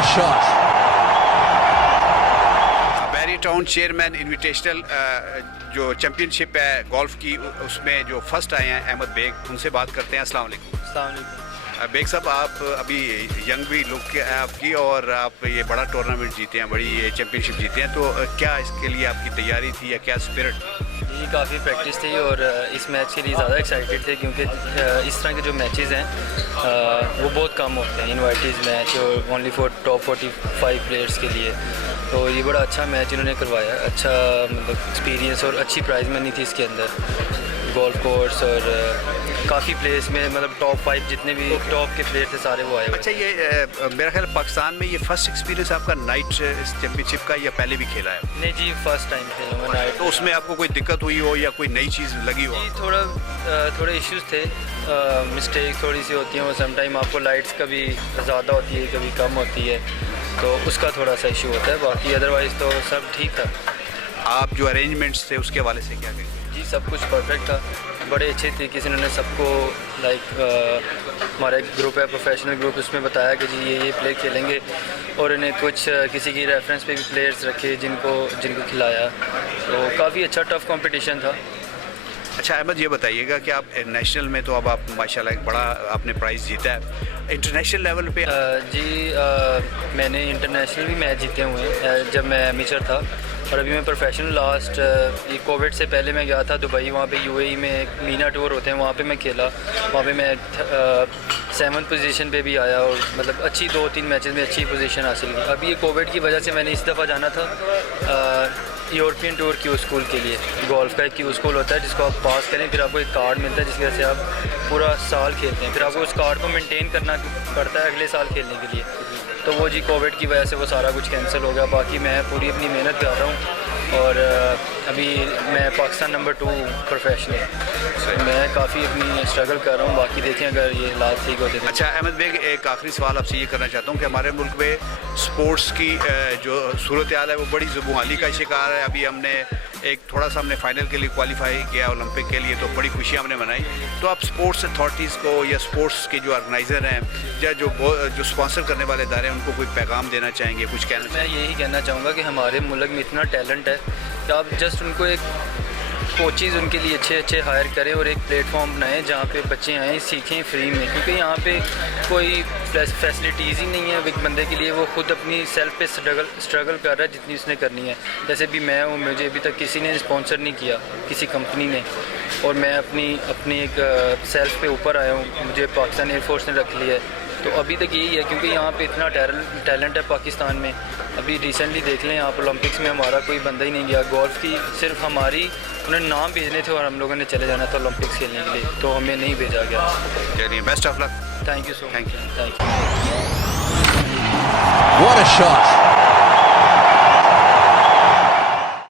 What a shot! Barrie town chairman invitational जो championship है golf की उसमें जो फर्स्ट आए हैं अहमद बेग, उनसे बात करते हैं। अस्सलाम वालेकुम। बेग साहब, आप अभी यंग भी लुक है आपकी और आप ये बड़ा टूर्नामेंट जीते हैं, बड़ी ये चैम्पियनशिप जीते हैं, तो क्या इसके लिए आपकी तैयारी थी या क्या स्पिरिट? जी, काफ़ी प्रैक्टिस थी और इस मैच के लिए ज़्यादा एक्साइटेड थे क्योंकि इस तरह के जो मैचेस हैं वो बहुत कम होते हैं, इनवाइटीज़ मैच और ओनली फॉर टॉप 45 प्लेयर्स के लिए। तो ये बड़ा अच्छा मैच इन्होंने करवाया, अच्छा मतलब एक्सपीरियंस और अच्छी प्राइज़ मनी थी इसके अंदर, गोल्फ कोर्स और काफ़ी प्लेयर्स में मतलब टॉप 5 जितने भी टॉप के प्लेयर थे सारे वो आए हुए। अच्छा, ये मेरा ख्याल पाकिस्तान में ये फर्स्ट एक्सपीरियंस आपका नाइट चैम्पियनशिप का या पहले भी खेला है? नहीं जी, फर्स्ट टाइम खेला मैं नाइट। तो उसमें आपको कोई दिक्कत हुई हो या कोई नई चीज़ लगी हो? जी, थोड़े इश्यूज थे, मिस्टेक थोड़ी सी होती हैं वो, सम टाइम आपको लाइट्स कभी ज़्यादा होती है कभी कम होती है, तो उसका थोड़ा सा इशू होता है, बाकी अदरवाइज़ तो सब ठीक था। आप जो अरेंजमेंट्स थे उसके हवाले से क्या कहेंगे? जी, सब कुछ परफेक्ट था, बड़े अच्छे तरीके से उन्होंने सबको हमारा एक ग्रुप है प्रोफेशनल ग्रुप, उसमें बताया कि जी ये प्लेयर खेलेंगे और उन्हें कुछ किसी की रेफरेंस पे भी प्लेयर्स रखे जिनको खिलाया, तो काफ़ी अच्छा टफ कंपटीशन था। अच्छा अहमद, ये बताइएगा कि आप नेशनल में तो अब आप माशाल्लाह एक बड़ा आपने प्राइज़ जीता है, इंटरनेशनल लेवल पे? मैंने इंटरनेशनल भी मैच जीते हुए हैं जब मैं एमेचर था, और अभी मैं प्रोफेशनल लास्ट ये कोविड से पहले मैं गया था दुबई, वहाँ पे यूएई में एक मीना टूर होते हैं, वहाँ पे मैं खेला, वहाँ पे मैं 7th पोजीशन पे भी आया और मतलब अच्छी 2-3 मैचेस में अच्छी पोजीशन हासिल की। अभी ये कोविड की वजह से मैंने इस दफ़ा जाना था यूरोपियन टूर क्यू स्कूल के लिए, गोल्फ का एक क्यू स्कूल होता है जिसको आप पास करें फिर आपको एक कार्ड मिलता है जिसकी वजह से आप पूरा साल खेलते हैं, फिर आपको उस कार्ड को मेंटेन करना पड़ता है अगले साल खेलने के लिए। तो वो जी कोविड की वजह से वो सारा कुछ कैंसिल हो गया, बाकी मैं पूरी अपनी मेहनत कर रहा हूँ और अभी मैं पाकिस्तान नंबर 2 प्रोफेशनल, मैं काफ़ी अपनी स्ट्रगल कर रहा हूँ, बाकी देखें अगर ये हालात ठीक होते हैं। अच्छा अहमद बेग, एक आखिरी सवाल आपसे ये करना चाहता हूँ कि हमारे मुल्क में स्पोर्ट्स की जो सूरत हाल है वो बड़ी ज़ुबूहाली का शिकार है। अभी हमने एक थोड़ा सा हमने फाइनल के लिए क्वालिफाई किया ओलंपिक के लिए, तो बड़ी खुशी हमने मनाई। तो आप स्पोर्ट्स अथॉरिटीज़ को या स्पोर्ट्स के जो ऑर्गेनाइज़र हैं या जो स्पॉन्सर करने वाले इदारे हैं उनको कोई पैगाम देना चाहेंगे, कुछ कहना? मैं यही कहना चाहूँगा कि हमारे मुल्क में इतना टैलेंट है कि आप जस्ट उनको एक कोचेज़ उनके लिए अच्छे हायर करें और एक प्लेटफॉर्म बनाएं जहाँ पे बच्चे आएँ सीखें फ्री में, क्योंकि यहाँ पे कोई फैसिलिटीज़ ही नहीं है एक बंदे के लिए, वो खुद अपनी सेल्फ पे स्ट्रगल कर रहा है जितनी उसने करनी है। जैसे भी मैं हूँ, मुझे अभी तक किसी ने स्पॉन्सर नहीं किया, किसी कंपनी ने, और मैं अपनी एक सेल्फ पे ऊपर आया हूँ, मुझे पाकिस्तान एयरफोर्स ने रख लिया है। तो अभी तक यही है क्योंकि यहाँ पे इतना टैलेंट है पाकिस्तान में। अभी रिसेंटली देख लें, यहाँ पर ओलंपिक्स में हमारा कोई बंदा ही नहीं गया, गोल्फ की सिर्फ हमारी उन्होंने नाम भेजने थे और हम लोगों ने चले जाना था ओलंपिक्स खेलने के लिए, तो हमें नहीं भेजा गया। चलिए, best of luck. Thank you so much. Thank you. What a shot!